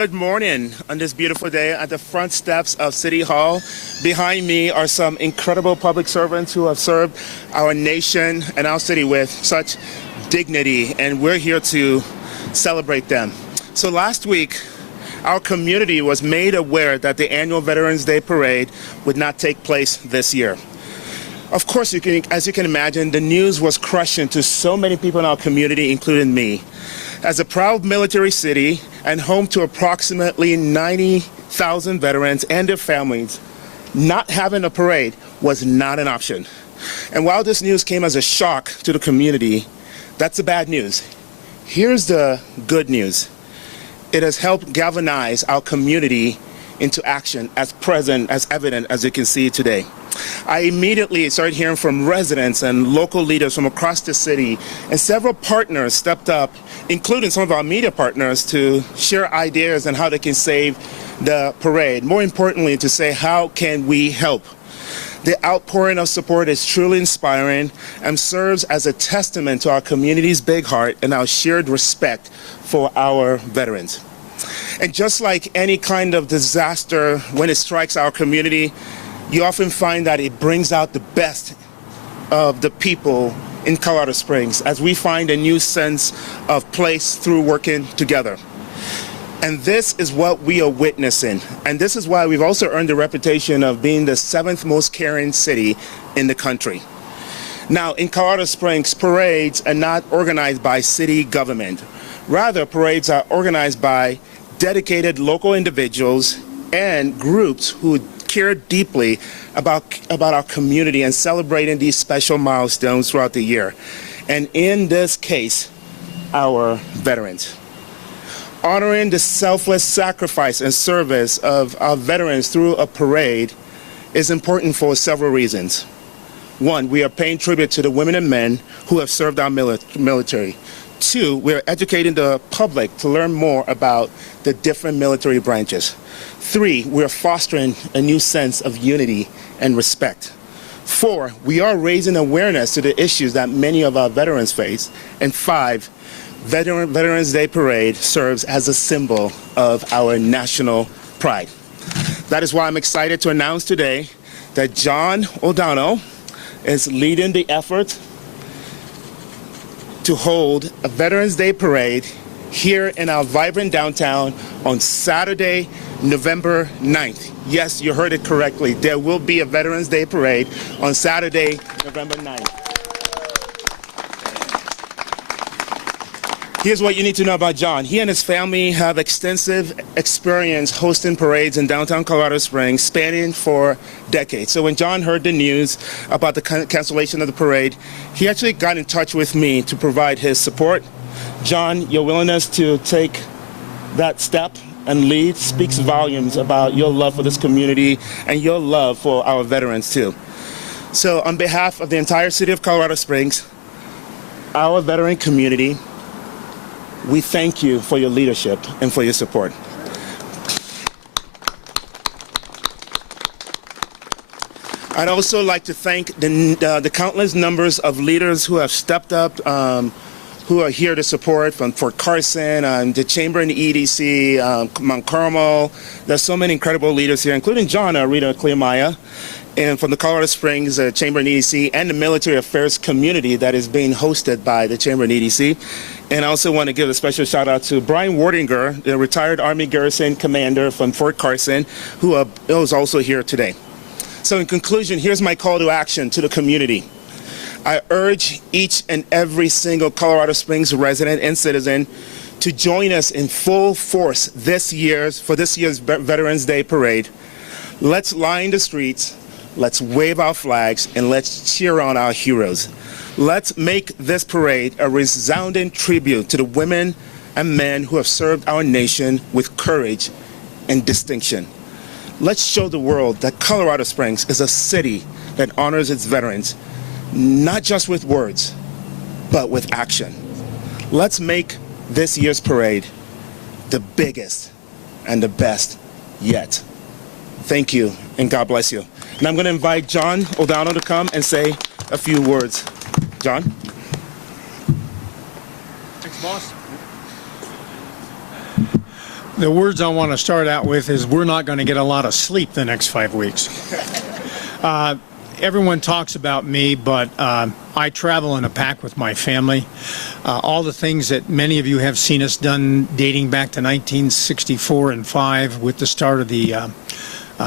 Good morning on this beautiful day at the front steps of City Hall. Behind me are some incredible public servants who have served our nation and our city with such dignity, and we're here to celebrate them. So last week, our community was made aware that the annual Veterans Day Parade would not take place this year. Of course, as you can imagine, the news was crushing to so many people in our community, including me. As a proud military city and home to approximately 90,000 veterans and their families, not having a parade was not an option. And while this news came as a shock to the community, that's the bad news. Here's the good news. It has helped galvanize our community into action as evident as you can see today. I immediately started hearing from residents and local leaders from across the city, and several partners stepped up, including some of our media partners, to share ideas on how they can save the parade. More importantly, to say, how can we help? The outpouring of support is truly inspiring and serves as a testament to our community's big heart and our shared respect for our veterans. And just like any kind of disaster, when it strikes our community, you often find that it brings out the best of the people in Colorado Springs as we find a new sense of place through working together. And this is what we are witnessing. And this is why we've also earned the reputation of being the 7th most caring city in the country. Now, in Colorado Springs, parades are not organized by city government. Rather, parades are organized by dedicated local individuals and groups who care deeply about our community and celebrating these special milestones throughout the year. And in this case, our veterans. Honoring the selfless sacrifice and service of our veterans through a parade is important for several reasons. One, we are paying tribute to the women and men who have served our military. Two, we're educating the public to learn more about the different military branches. Three, we're fostering a new sense of unity and respect. Four, we are raising awareness to the issues that many of our veterans face. And five, Veterans Day Parade serves as a symbol of our national pride. That is why I'm excited to announce today that John O'Donnell is leading the effort to hold a Veterans Day Parade here in our vibrant downtown on Saturday, November 9th. Yes, you heard it correctly. There will be a Veterans Day Parade on Saturday, November 9th. Here's what you need to know about John. He and his family have extensive experience hosting parades in downtown Colorado Springs, spanning for decades. So when John heard the news about the cancellation of the parade, he actually got in touch with me to provide his support. John, your willingness to take that step and lead speaks volumes about your love for this community and your love for our veterans too. So on behalf of the entire city of Colorado Springs, our veteran community, we thank you for your leadership and for your support. I'd also like to thank the countless numbers of leaders who have stepped up, who are here to support, from Fort Carson, the Chamber and the EDC, Mount Carmel. There's so many incredible leaders here, including John Rita Clearmaya, and from the Colorado Springs Chamber and EDC, and the military affairs community that is being hosted by the Chamber and EDC. And I also want to give a special shout out to Brian Wardinger, the retired Army Garrison Commander from Fort Carson, who is also here today. So in conclusion, here's my call to action to the community. I urge each and every single Colorado Springs resident and citizen to join us in full force for this year's Veterans Day Parade. Let's line the streets, let's wave our flags, and let's cheer on our heroes. Let's make this parade a resounding tribute to the women and men who have served our nation with courage and distinction. Let's show the world that Colorado Springs is a city that honors its veterans, not just with words, but with action. Let's make this year's parade the biggest and the best yet. Thank you, and God bless you. And I'm going to invite John O'Donnell to come and say a few words. John? Thanks, boss. The words I want to start out with is we're not going to get a lot of sleep the next 5 weeks. Everyone talks about me, but I travel in a pack with my family. All the things that many of you have seen us done dating back to 1964 and 5 with the start of the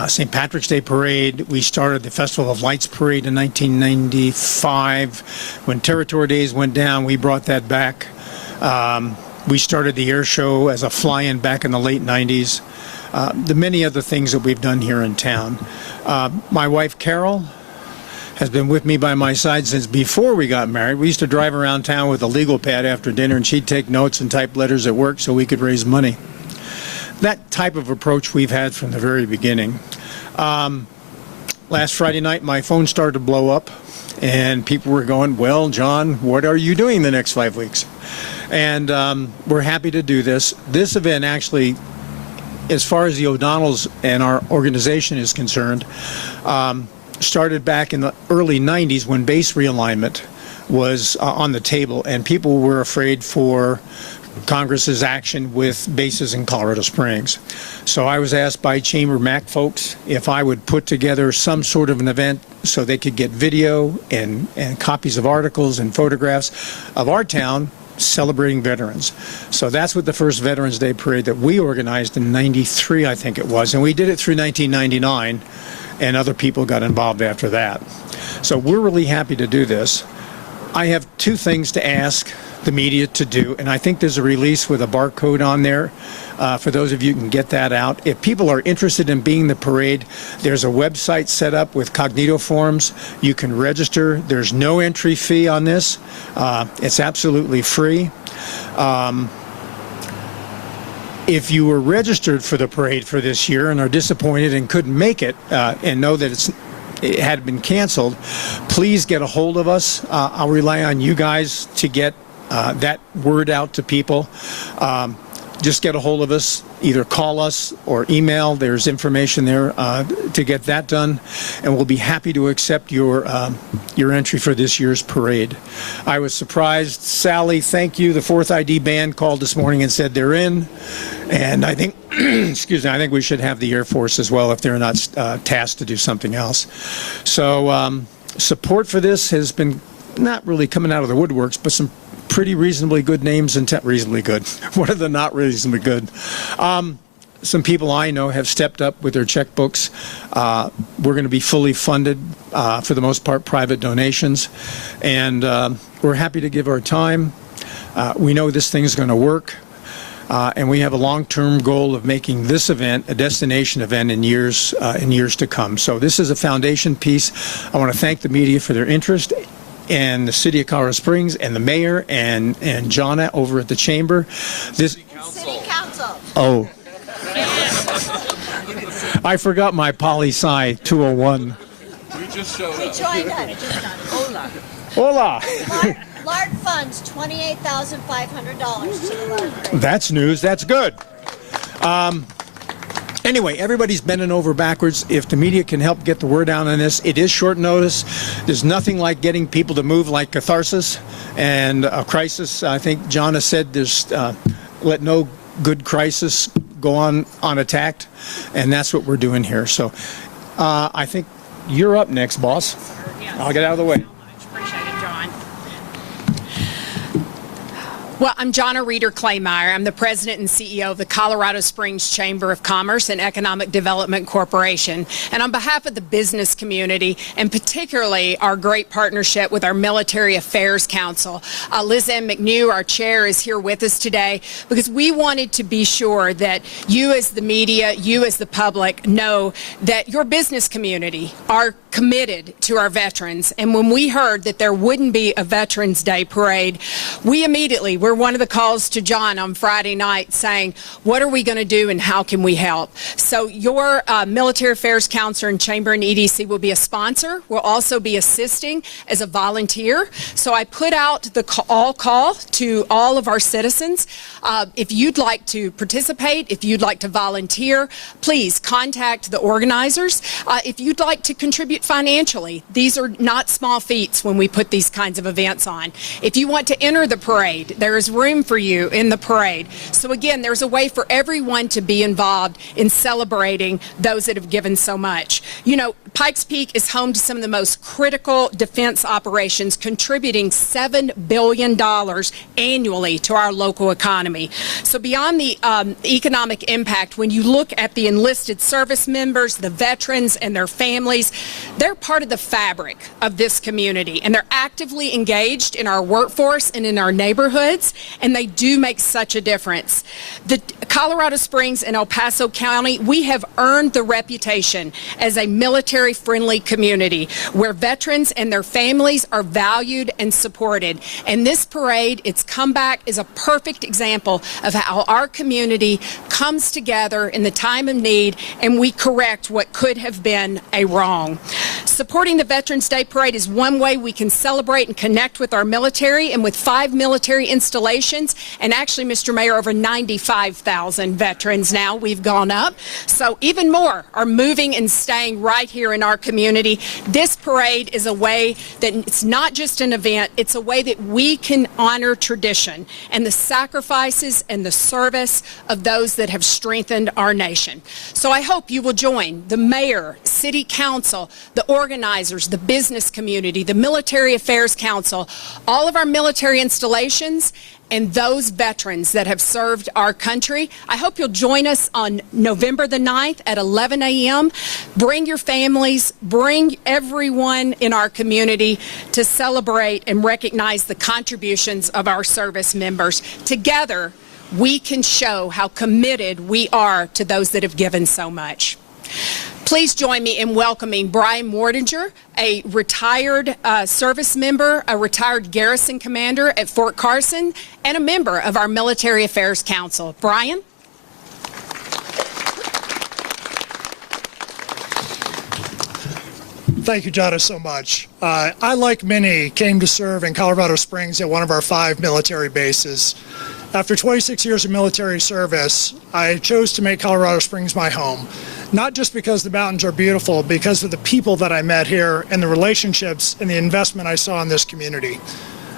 St. Patrick's Day Parade. We started the Festival of Lights Parade in 1995. When Territory Days went down, we brought that back. We started the air show as a fly-in back in the late 90s. The many other things that we've done here in town. My wife, Carol, has been with me by my side since before we got married. We used to drive around town with a legal pad after dinner, and she'd take notes and type letters at work so we could raise money. That type of approach we've had from the very beginning. Last Friday night, my phone started to blow up, and people were going, well, John, what are you doing the next 5 weeks? And we're happy to do this. This event actually, as far as the O'Donnells and our organization is concerned, started back in the early 90s when base realignment was on the table, and people were afraid for Congress's action with bases in Colorado Springs. So I was asked by Chamber MAC folks if I would put together some sort of an event so they could get video and copies of articles and photographs of our town celebrating veterans. So that's what the first Veterans Day Parade that we organized in 93, I think it was, and we did it through 1999, and other people got involved after that. So we're really happy to do this. I have two things to ask the media to do, and I think there's a release with a barcode on there. For those of you who can get that out. If people are interested in being the parade, there's a website set up with Cognito forms. You can register. There's no entry fee on this. It's absolutely free. If you were registered for the parade for this year and are disappointed and couldn't make it and know that it had been canceled, please get a hold of us. I'll rely on you guys to get that word out to people. Just get a hold of us, either call us or email. There's information there to get that done, and we'll be happy to accept your entry for this year's parade. I was surprised. Sally, thank you. The 4th ID band called this morning and said they're in, and I think, excuse me, I think we should have the Air Force as well if they're not tasked to do something else. So support for this has been not really coming out of the woodworks, but some pretty reasonably good names and reasonably good. What are the not reasonably good? Some people I know have stepped up with their checkbooks. We're going to be fully funded, for the most part, private donations, and we're happy to give our time. We know this thing's going to work, and we have a long-term goal of making this event a destination event in years to come. So this is a foundation piece. I want to thank the media for their interest, and the City of Colorado Springs, and the mayor, and Jonna over at the chamber. City Council. Oh. I forgot my poli-sci 201. We just showed up. We joined us. Hola. LARD funds $28,500 to the LARD. That's news. That's good. Anyway, everybody's bending over backwards. If the media can help get the word out on this, it is short notice. There's nothing like getting people to move like catharsis and a crisis. I think John has said there's let no good crisis go on unattacked, and that's what we're doing here. So I think you're up next, boss. I'll get out of the way. Appreciate it, John. Well, I'm Jonna Reeder-Claymire. I'm the president and CEO of the Colorado Springs Chamber of Commerce and Economic Development Corporation. And on behalf of the business community, and particularly our great partnership with our Military Affairs Council, Liz Ann McNew, our chair, is here with us today because we wanted to be sure that you as the media, you as the public, know that your business community are committed to our veterans. And when we heard that there wouldn't be a Veterans Day parade, we immediately were one of the calls to John on Friday night saying, what are we going to do and how can we help? So your Military Affairs Council and Chamber and EDC will be a sponsor. We'll also be assisting as a volunteer. So I put out the call to all of our citizens. If you'd like to participate, if you'd like to volunteer, please contact the organizers. If you'd like to contribute financially, these are not small feats when we put these kinds of events on. If you want to enter the parade, there there is room for you in the parade. So again, there's a way for everyone to be involved in celebrating those that have given so much. You know, Pikes Peak is home to some of the most critical defense operations, contributing $7 billion annually to our local economy. So beyond the economic impact, when you look at the enlisted service members, the veterans and their families, they're part of the fabric of this community, and they're actively engaged in our workforce and in our neighborhoods, and they do make such a difference. The Colorado Springs and El Paso County, we have earned the reputation as a military-friendly community where veterans and their families are valued and supported. And this parade, its comeback, is a perfect example of how our community comes together in the time of need and we correct what could have been a wrong. Supporting the Veterans Day Parade is one way we can celebrate and connect with our military, and with 5 military installations, and actually, Mr. Mayor, over 95,000 veterans now, we've gone up. So even more are moving and staying right here in our community. This parade is a way that it's not just an event, it's a way that we can honor tradition and the sacrifices and the service of those that have strengthened our nation. So I hope you will join the mayor, city council, the organizers, the business community, the Military Affairs Council, all of our military installations, and those veterans that have served our country. I hope you'll join us on November the 9th at 11 a.m. Bring your families, bring everyone in our community to celebrate and recognize the contributions of our service members. Together, we can show how committed we are to those that have given so much. Please join me in welcoming Brian Mordinger, a retired service member, a retired garrison commander at Fort Carson, and a member of our Military Affairs Council. Brian? Thank you, Jada, so much. I, like many, came to serve in Colorado Springs at one of our 5 military bases. After 26 years of military service, I chose to make Colorado Springs my home. Not just because the mountains are beautiful, because of the people that I met here and the relationships and the investment I saw in this community.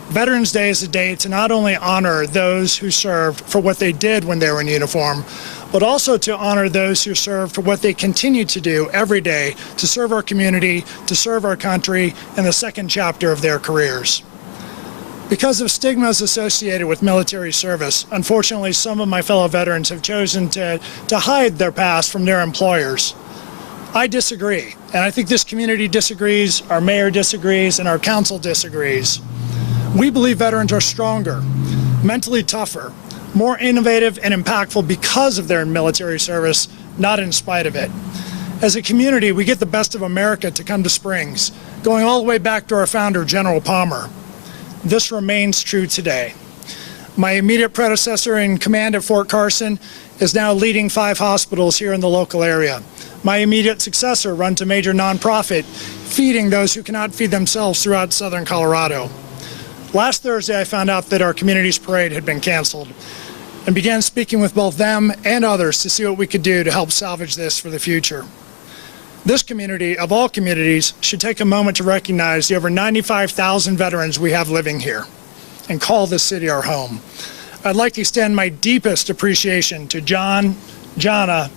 Veterans Day is a day to not only honor those who served for what they did when they were in uniform, but also to honor those who served for what they continue to do every day to serve our community, to serve our country in the second chapter of their careers. Because of stigmas associated with military service, unfortunately, some of my fellow veterans have chosen to hide their past from their employers. I disagree, and I think this community disagrees, our mayor disagrees, and our council disagrees. We believe veterans are stronger, mentally tougher, more innovative and impactful because of their military service, not in spite of it. As a community, we get the best of America to come to Springs, going all the way back to our founder, General Palmer. This remains true today. My immediate predecessor in command at Fort Carson is now leading 5 hospitals here in the local area. My immediate successor runs a major nonprofit feeding those who cannot feed themselves throughout southern Colorado. Last Thursday, I found out that our community's parade had been canceled and began speaking with both them and others to see what we could do to help salvage this for the future. This community, of all communities, should take a moment to recognize the over 95,000 veterans we have living here and call this city our home. I'd like to extend my deepest appreciation to John, Jana,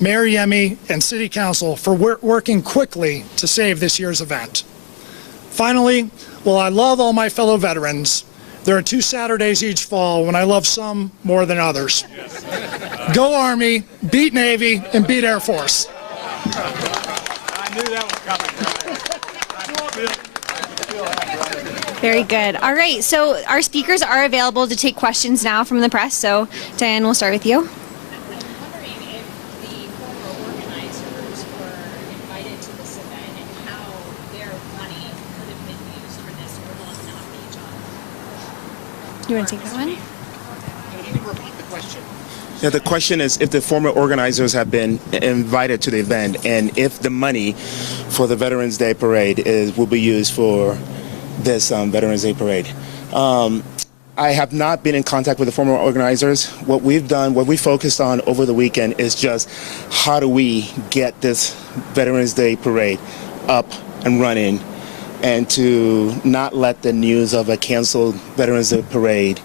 Mayor Yemi, and City Council for working quickly to save this year's event. Finally, while I love all my fellow veterans, there are 2 Saturdays each fall when I love some more than others. Go Army, beat Navy, and beat Air Force. I knew that was coming. Very good. All right, so our speakers are available to take questions now from the press. So, Diane, we'll start with you. I'm wondering if the former organizers were invited to this event and how their money could have been used for this or will not be, John. You want to take that one? Can you repeat the question? Yeah, the question is if the former organizers have been invited to the event and if the money for the Veterans Day Parade will be used for this Veterans Day Parade. I have not been in contact with the former organizers. What we've done, what we focused on over the weekend is just how do we get this Veterans Day Parade up and running and to not let the news of a canceled Veterans Day Parade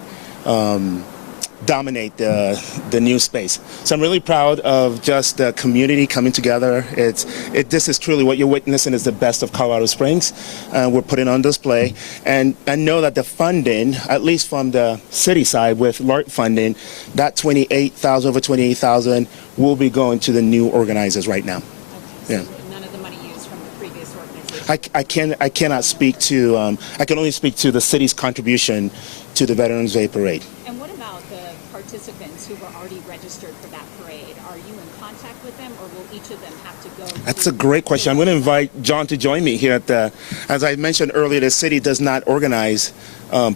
dominate the new space. So I'm really proud of just the community coming together. This is truly what you're witnessing is the best of Colorado Springs. We're putting on display, and I know that the funding, at least from the city side with LART funding, that over 28,000 will be going to the new organizers right now. Okay, Yeah. so none of the money used from the previous organization? I cannot speak to, I can only speak to the city's contribution to the Veterans Day Parade. And what about the participants who were already registered for that parade? Are you in contact with them, or will each of them have to go? That's a great question. I'm going to invite John to join me here at the, as I mentioned earlier, the city does not organize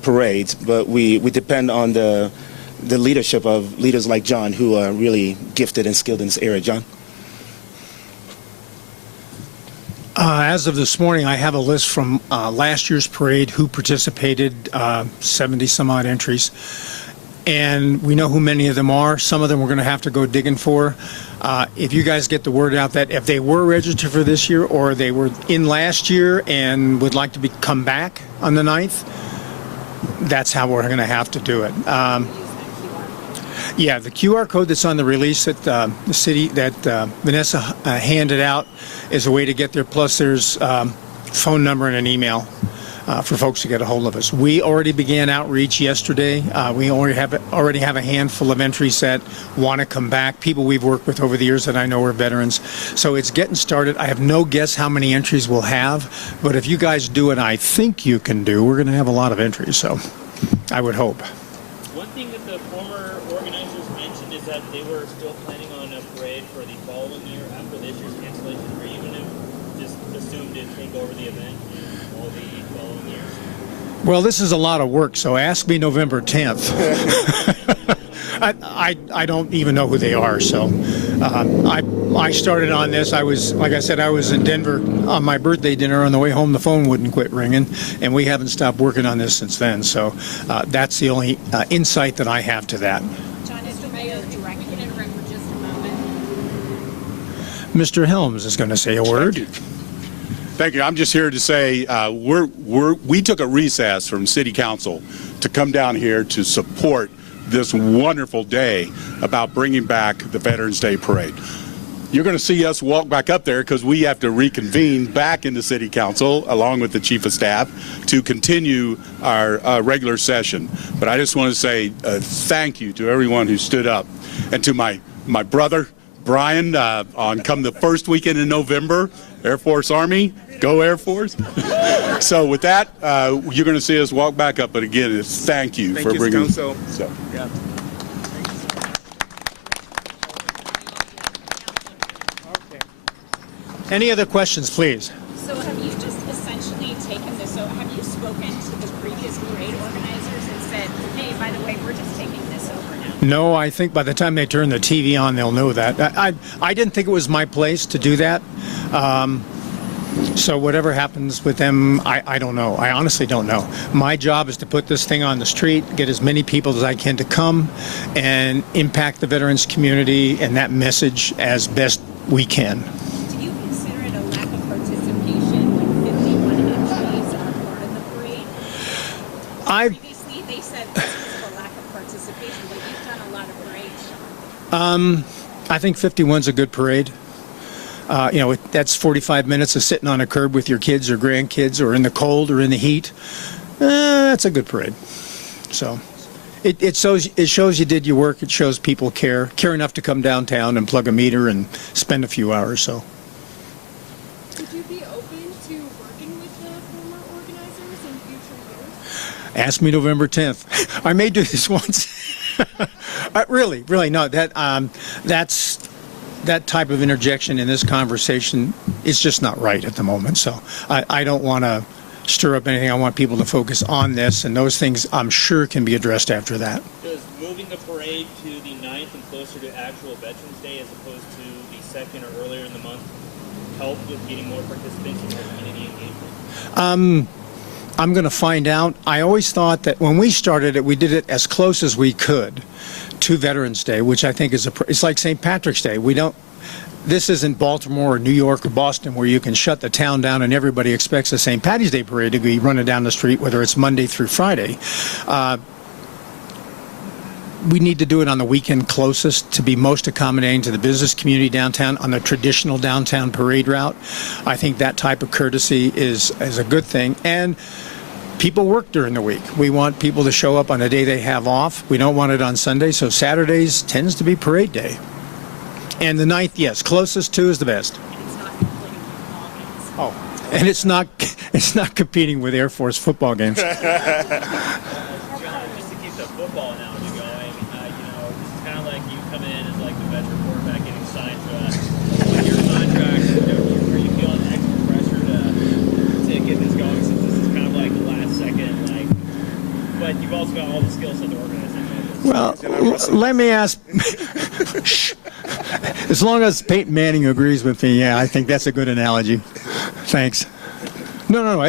parades, but we depend on the leadership of leaders like John, who are really gifted and skilled in this area. John? As of this morning, I have a list from last year's parade, who participated, 70 some odd entries. And we know who many of them are. Some of them we're going to have to go digging for. If you guys get the word out that if they were registered for this year or they were in last year and would like to come back on the 9th, that's how we're going to have to do it. Yeah, the QR code that's on the release that the city, that Vanessa handed out, is a way to get there. Plus, there's phone number and an email for folks to get a hold of us. We already began outreach yesterday. We already have a handful of entries that want to come back. People we've worked with over the years that I know are veterans. So it's getting started. I have no guess how many entries we'll have, but if you guys do what I think you can do, we're going to have a lot of entries. So I would hope. One thing that the former organizers mentioned is that they were still planning on a parade for the following year after this year's cancellation, or even if just assumed to take over the event in all the following years. Well, this is a lot of work, so ask me November 10th. I don't even know who they are, so I started on this. I was, like I said, I was in Denver on my birthday dinner. On the way home, the phone wouldn't quit ringing, and we haven't stopped working on this since then. So that's the only insight that I have to that. John, is the mayor directing you to interrupt for just a moment? Mr. Helms is going to say a word. Thank you. I'm just here to say we took a recess from City Council to come down here to support this wonderful day about bringing back the Veterans Day Parade. You're going to see us walk back up there because we have to reconvene back into City Council along with the Chief of Staff to continue our regular session. But I just want to say thank you to everyone who stood up, and to my brother, Brian, on come the first weekend in November, Air Force Army, go Air Force. So with that, you're going to see us walk back up. But again, it's thank you for bringing. So. Yeah. Any other questions, please? So have you just essentially taken this, so have you spoken to the previous parade organizers and said, hey, by the way, we're just taking this over now? No, I think by the time they turn the TV on, they'll know that. I didn't think it was my place to do that. So whatever happens with them, I don't know. I honestly don't know. My job is to put this thing on the street, get as many people as I can to come and impact the veterans community and that message as best we can. Do you consider it a lack of participation when 51 entries are part of the parade? Previously, they said this was a lack of participation, but you've done a lot of parades, Sean. I think 51's a good parade. That's 45 minutes of sitting on a curb with your kids or grandkids or in the cold or in the heat. That's a good parade. So it shows you did your work. It shows people care enough to come downtown and plug a meter and spend a few hours. So. Would you be open to working with the former organizers in future years? Ask me November 10th. I may do this once. Really, no. That type of interjection in this conversation is just not right at the moment. So I don't want to stir up anything. I want people to focus on this, and those things I'm sure can be addressed after that. Does moving the parade to the 9th and closer to actual Veterans Day as opposed to the 2nd or earlier in the month help with getting more participants and more community engagement? I'm going to find out. I always thought that when we started it, we did it as close as we could to Veterans Day, which I think is it's like St. Patrick's Day. This isn't Baltimore or New York or Boston where you can shut the town down and everybody expects a St. Patty's Day parade to be running down the street, whether it's Monday through Friday. we need to do it on the weekend closest to be most accommodating to the business community downtown on the traditional downtown parade route. I think that type of courtesy is a good thing. And people work during the week. We want people to show up on a day they have off. We don't want it on Sunday, so Saturdays tends to be parade day. And the 9th, yes, closest to is the best. Oh, and it's not competing with Air Force football games. John, just to keep the football analogy going, it's kind of like you come in as like the veteran quarterback getting signed to your contract. Are you feeling extra pressure to get this going since this is kind of like the last second, but you've also got all the skill set to organize it? Well, let me ask. As long as Peyton Manning agrees with me, yeah, I think that's a good analogy. Thanks. No,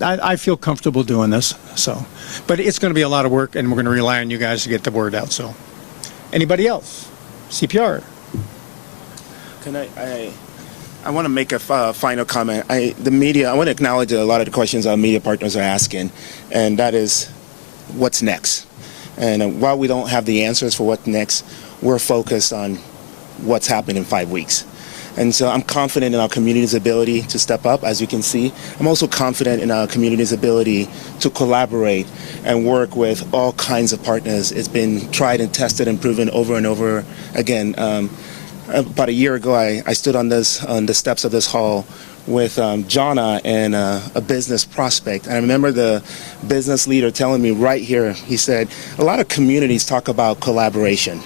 I feel comfortable doing this. So, but it's going to be a lot of work, and we're going to rely on you guys to get the word out. So, anybody else? CPR. Can I want to make a final comment. The media, I want to acknowledge a lot of the questions our media partners are asking, and that is, what's next? And while we don't have the answers for what's next, we're focused on what's happening in 5 weeks. And so I'm confident in our community's ability to step up, as you can see. I'm also confident in our community's ability to collaborate and work with all kinds of partners. It's been tried and tested and proven over and over again. About a year ago, I stood on the steps of this hall with Jonna and a business prospect. And I remember the business leader telling me right here, he said, a lot of communities talk about collaboration.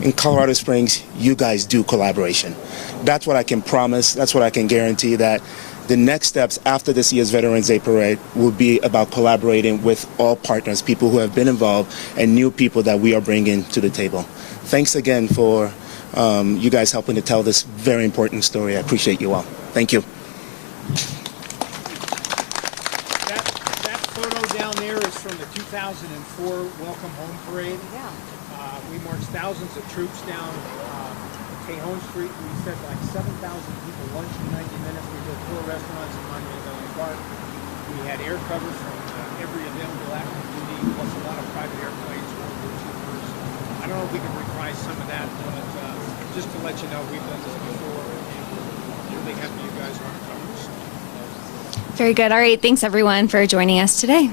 In Colorado Springs, you guys do collaboration. That's what I can promise. That's what I can guarantee, that the next steps after this year's Veterans Day Parade will be about collaborating with all partners, people who have been involved and new people that we are bringing to the table. Thanks again for you guys helping to tell this very important story. I appreciate you all. Thank you. That photo down there is from the 2004 Welcome Home Parade. Yeah. We marched thousands of troops down Cajon Street. We fed like 7,000 people lunch in 90 minutes. We built 4 restaurants in Monument Valley Park. We had air cover from every available active duty, plus a lot of private airplanes, World War II first. I don't know if we can reprise some of that, but just to let you know, we've done this before, and we're really happy you guys want to cover this. Very good. All right. Thanks, everyone, for joining us today.